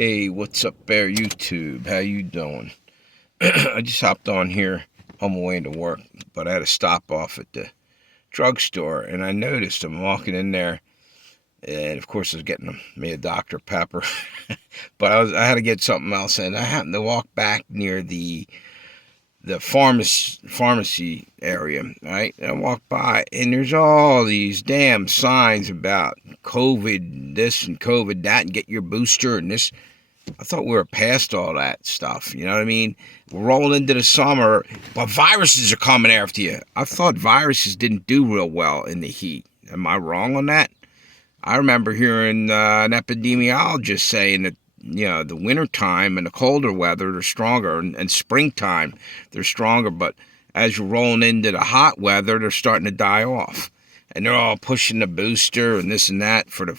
Hey, what's up there, YouTube? How you doing? I just hopped on here on my way to work, but I had to stop off at the drugstore, and I noticed I'm walking in there, and of course I was getting me a Dr. Pepper, but I had to get something else, and I happened to walk back near the pharmacy area, right? And I walk by, and there's all these damn signs about COVID this and COVID that, and get your booster and this. I thought we were past all that stuff. You know what I mean? We're rolling into the summer, but viruses are coming after you. I thought viruses didn't do real well in the heat. Am I wrong on that? I remember hearing an epidemiologist saying that, the wintertime and the colder weather, they're stronger, and springtime, they're stronger. But as you're rolling into the hot weather, they're starting to die off. And they're all pushing the booster and this and that for the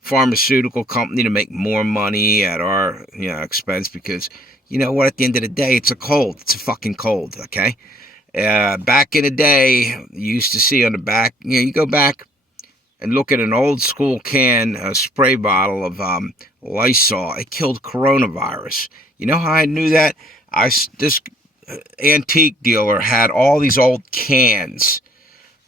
pharmaceutical company to make more money at our expense, because you know what, at the end of the day, it's a cold. It's a fucking cold, okay? Back in the day, you used to see on the back, you go back and look at an old school can, a spray bottle of Lysol. It killed coronavirus. You know how I knew that? This antique dealer had all these old cans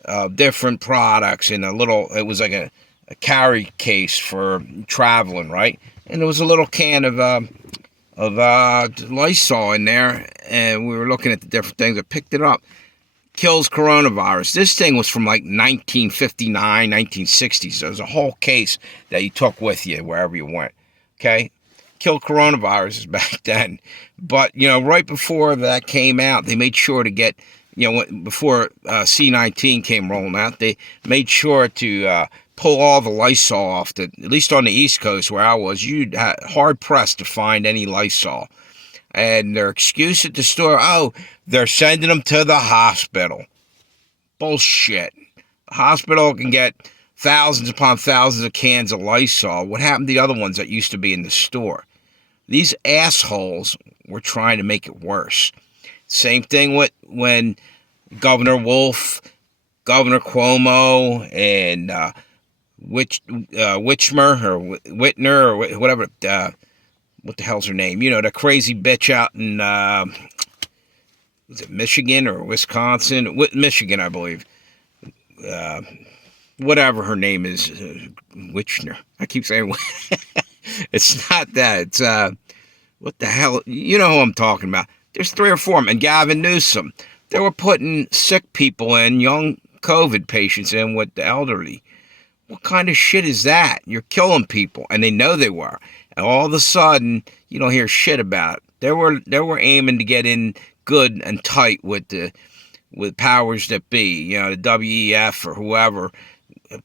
of different products in it was like a carry case for traveling, right? And there was a little can of Lysol in there, and we were looking at the different things. I picked it up. Kills coronavirus. This thing was from like 1959, 1960s. So it was a whole case that you took with you wherever you went. Okay? Killed coronaviruses back then. But, right before that came out, they made sure to get, before C-19 came rolling out, they made sure to pull all the Lysol off. At least on the East Coast where I was, you'd hard pressed to find any Lysol. And their excuse at the store, they're sending them to the hospital. Bullshit. The hospital can get thousands upon thousands of cans of Lysol. What happened to the other ones that used to be in the store? These assholes were trying to make it worse. Same thing with when Governor Wolf, Governor Cuomo, and Whitmer or Whitner or whatever, what the hell's her name? The crazy bitch out in, was it Michigan or Wisconsin? Michigan, I believe. Whatever her name is, Whitner. I keep saying, it's not that. It's, what the hell? You know who I'm talking about. There's 3 or 4 of them. And Gavin Newsom. They were putting sick people in, young COVID patients in with the elderly. What kind of shit is that? You're killing people, and they know they were. And all of a sudden, you don't hear shit about it. They were aiming to get in good and tight with powers that be, the WEF or whoever,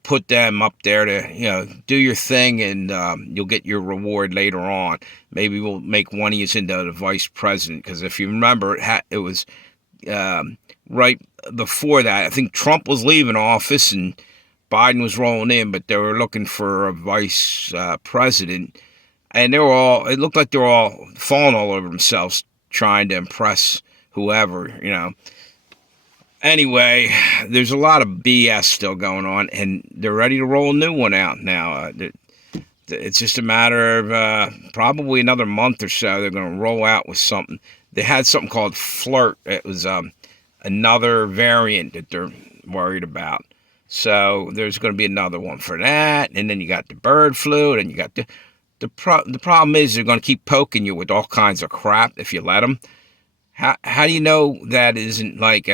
put them up there to, do your thing, and you'll get your reward later on. Maybe we'll make one of you into the vice president, because if you remember, it was right before that. I think Trump was leaving office and Biden was rolling in, but they were looking for a vice president. And it looked like they were all falling all over themselves trying to impress whoever, Anyway, there's a lot of BS still going on, and they're ready to roll a new one out now. It's just a matter of probably another month or so. They're going to roll out with something. They had something called Flirt. It was another variant that they're worried about. So there's going to be another one for that. And then you got the bird flu, and you got the problem is they're going to keep poking you with all kinds of crap if you let them. How do you know that isn't like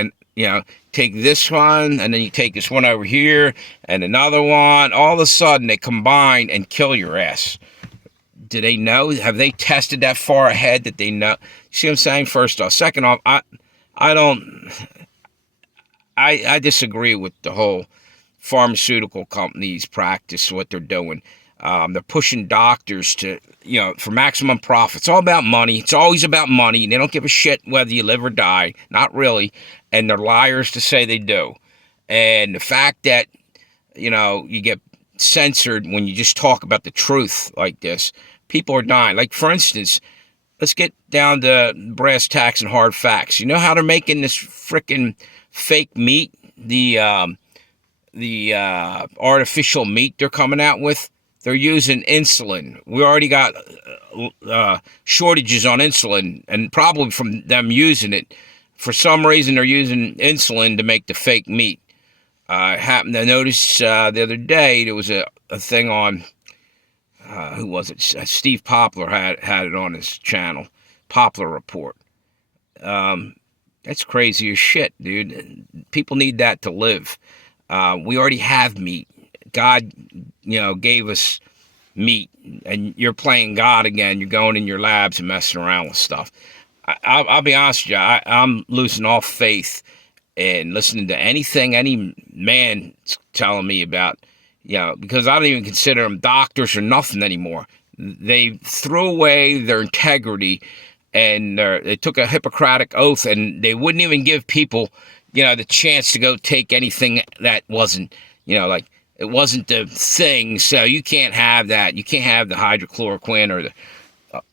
take this one, and then you take this one over here, and another one. All of a sudden, they combine and kill your ass. Do they know? Have they tested that far ahead that they know? See what I'm saying? First off. Second off, I disagree with the whole pharmaceutical companies practice, what they're doing. They're pushing doctors to, for maximum profit. It's all about money. It's always about money. They don't give a shit whether you live or die. Not really. And they're liars to say they do. And the fact that, you get censored when you just talk about the truth like this, people are dying. Like, for instance, let's get down to brass tacks and hard facts. You know how they're making this freaking fake meat? The artificial meat they're coming out with? they're using insulin. We already got shortages on insulin, and probably from them using it. For some reason, they're using insulin to make the fake meat. I happened to notice the other day there was a thing on, who was it? Steve Poplar had it on his channel, Poplar Report. That's crazy as shit, dude. People need that to live. We already have meat. God, gave us meat, and you're playing God again. You're going in your labs and messing around with stuff. I'll be honest with you. I'm losing all faith in listening to anything any man's telling me about, because I don't even consider them doctors or nothing anymore. They threw away their integrity, and they took a Hippocratic oath, and they wouldn't even give people, the chance to go take anything that wasn't, like, it wasn't the thing. So you can't have that. You can't have the hydrochloroquine or the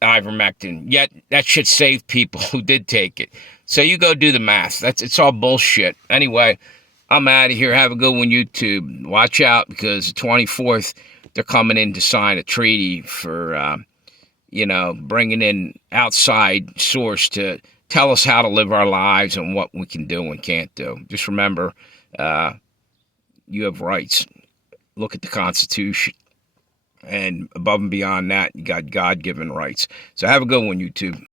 ivermectin. Yet that shit saved people who did take it. So you go do the math. It's all bullshit. Anyway, I'm out of here. Have a good one, YouTube. Watch out, because the 24th, they're coming in to sign a treaty for, bringing in outside source to tell us how to live our lives and what we can do and can't do. Just remember, you have rights. Look at the Constitution. And above and beyond that, you got God-given rights. So have a good one, YouTube.